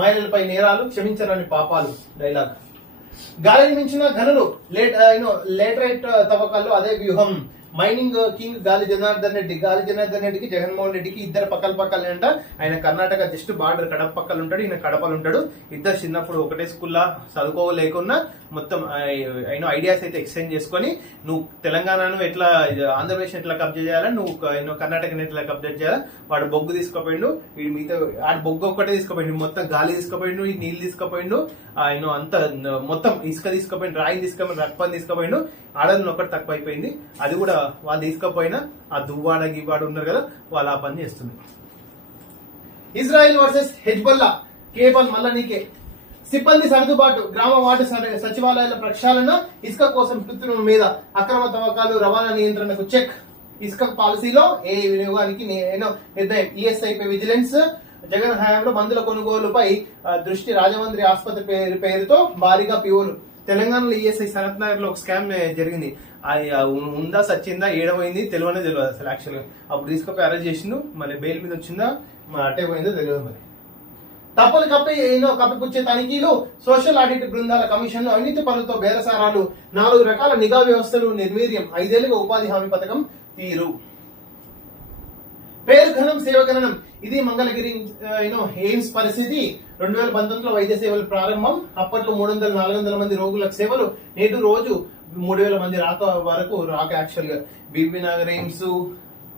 మహిళలపై నేరాలు, క్షమించరాని పాపాలు డైలాగ్. గాలిని మించిన ఘనులు లేటరైట్ తవ్వకాల్లో అదే వ్యూహం. మైనింగ్ కింగ్ గాలి జనార్దన్ రెడ్డికి జగన్మోహన్ రెడ్డికి ఇద్దరు పక్కల అంట. ఆయన కర్ణాటక జస్ట్ బార్డర్ కడప పక్కన ఉంటాడు, ఈయన కడపలు ఉంటాడు. ఇద్దరు చిన్నప్పుడు ఒకటే స్కూల్లో చదువుకోలేకున్నా మొత్తం ఐడియాస్ అయితే ఎక్స్చేంజ్ చేసుకొని నువ్వు తెలంగాణను ఎట్లా ఆంధ్రప్రదేశ్ ఎట్లా కబ్జా చేయాలా, నువ్వు కర్ణాటకని ఎట్లా కబ్జా చేయాలా. వాడు బొగ్గు తీసుకుపోయిండు, వీడి మిగతా ఆడు బొగ్గు ఒక్కటే తీసుకుపోయిండు, మొత్తం గాలి తీసుకుపోయిండు, ఈ నీళ్ళు తీసుకుపోయిండు, అంత మొత్తం ఇసుక తీసుకుపోయిండు, రాయిని తీసుకుపోయిండు, రక్పని తీసుకుపోయిండు. ఆడలను ఒకటి తక్కువ అయిపోయింది. అది కూడా వాళ్ళు తీసుకపోయినా ఆ దువ్వాడ గివ్వాడు ఉన్నారు కదా, వాళ్ళు ఆ పని చేస్తుంది. ఇజ్రాయెల్ వర్సెస్ హెజ్బొల్లా కేవల్ మళ్ళా నీకే. సిబ్బంది సర్దుబాటు, గ్రామ వార్డు సచివాలయాల ప్రక్షాళన, ఇసుక కోసం కృత్రిమ మీద అక్రమ తవ్వకాలు, రవాణా నియంత్రణకు చెక్. ఇసుక పాలసీలో ఏ వినియోగానికి నిర్ణయం. ఈఎస్ఐపై విజిలెన్స్. జగన్ హయాంలో మందుల కొనుగోలుపై దృష్టి. రాజమండ్రి ఆసుపత్రి పేరుతో భారీగా ప్యూలు. తెలంగాణలో ఈఎస్ఐ సనత్ నగర్ లో ఒక స్కామ్ జరిగింది. ఉందా సచ్చిందా ఏడమైంది తెలియనే తెలియదు అసలు. యాక్చువల్గా అప్పుడు తీసుకుపోయి అరెస్ట్ చేసిండు, మళ్ళీ బెయిల్ మీద వచ్చిందా అట్టే పోయిందో తెలియదు. మరి తప్పులు కప్పిపుచ్చే తనిఖీలు, సోషల్ ఆడిట్ బృందాల కమిషన్లు, అవినీతి పనులతో బేరసారాలు, 4 రకాల నిఘా వ్యవస్థలు నిర్వీర్యం, 5 ఏళ్లుగా ఉపాధి హామీ పథకం తీరు. పేరు ఘనం సేవగణనం. ఇది మంగళగిరి ఎయిమ్స్ పరిస్థితి. 2019లో వైద్య సేవలు ప్రారంభం. అప్పట్లో 300-400 మంది రోగులకు సేవలు. నేడు రోజు 3000 మంది వరకు రాక. యాక్చువల్ గా Bibinagar AIIMS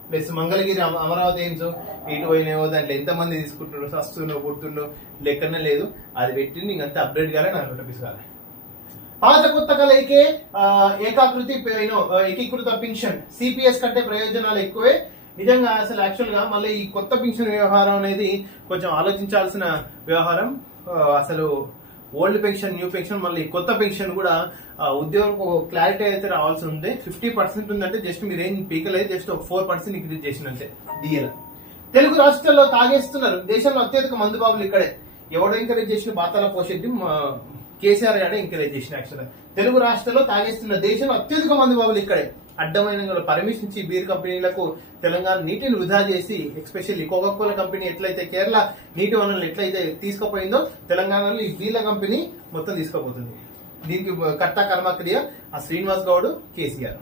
plus Mangalagiri Amaravati AIIMS ఇటు పోయినాయో దాంట్లో ఎంత మంది తీసుకుంటున్నారు, సస్తుండో పుడుతుండో లెక్కనే లేదు. అది పెట్టింది ఇంకంతా అప్డేట్ కాలే, నాకు రూపీస్ కాలే. పాత కొత్త కలయికే ఏకీకృత పింఛన్. సిపిఎస్ కంటే ప్రయోజనాలు ఎక్కువే. నిజంగా అసలు యాక్చువల్ గా మళ్ళీ ఈ కొత్త పింఛన్ వ్యవహారం అనేది కొంచెం ఆలోచించాల్సిన వ్యవహారం. అసలు ఓల్డ్ పెన్షన్, న్యూ పెన్షన్, మళ్ళీ కొత్త పెన్షన్ కూడా ఉద్యోగులకు క్లారిటీ అయితే రావాల్సి ఉంది. 50% ఉందంటే జస్ట్ మీరు ఏం పీకలేదు, జస్ట్ ఒక 4% ఇంక్రీజ్ చేసినంతే డిఎల్. తెలుగు రాష్ట్రాల్లో తాగేస్తున్నారు. దేశంలో అత్యధిక మందుబాబులు ఇక్కడే. ఎవడో ఎంకరేజ్ చేసిన బాతాల పోషెడ్డి కేసీఆర్ గారే ఎంకరేజ్ చేసిన. యాక్చువల్ తెలుగు రాష్ట్రాల్లో తాగేస్తున్న దేశంలో అత్యధిక మందుబాబులు ఇక్కడే. అడ్డమైన పర్మిషన్ ఇచ్చి బీర్ కంపెనీలకు తెలంగాణ నీటిని వృధా చేసి, ఎస్పెషల్లీ కోకాకోలా కంపెనీ ఎట్లయితే కేరళ నీటి వనరులు ఎట్లయితే తీసుకుపోయిందో తెలంగాణలో ఈ బీర్ల కంపెనీ మొత్తం తీసుకుపోతుంది. దీనికి కర్త కర్మక్రియ ఆ శ్రీనివాస్ గౌడ్, కేసీఆర్.